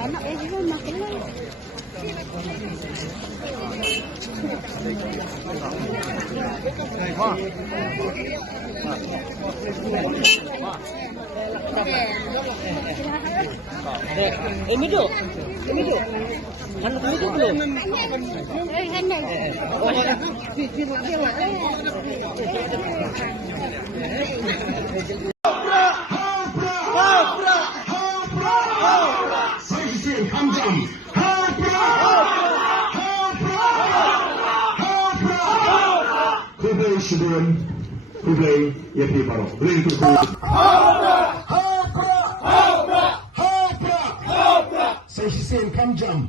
Anak juga makan lah. Mido. Kan mido belum? Kublai ya piparo. Ring tu. Say Hussein Kamjam.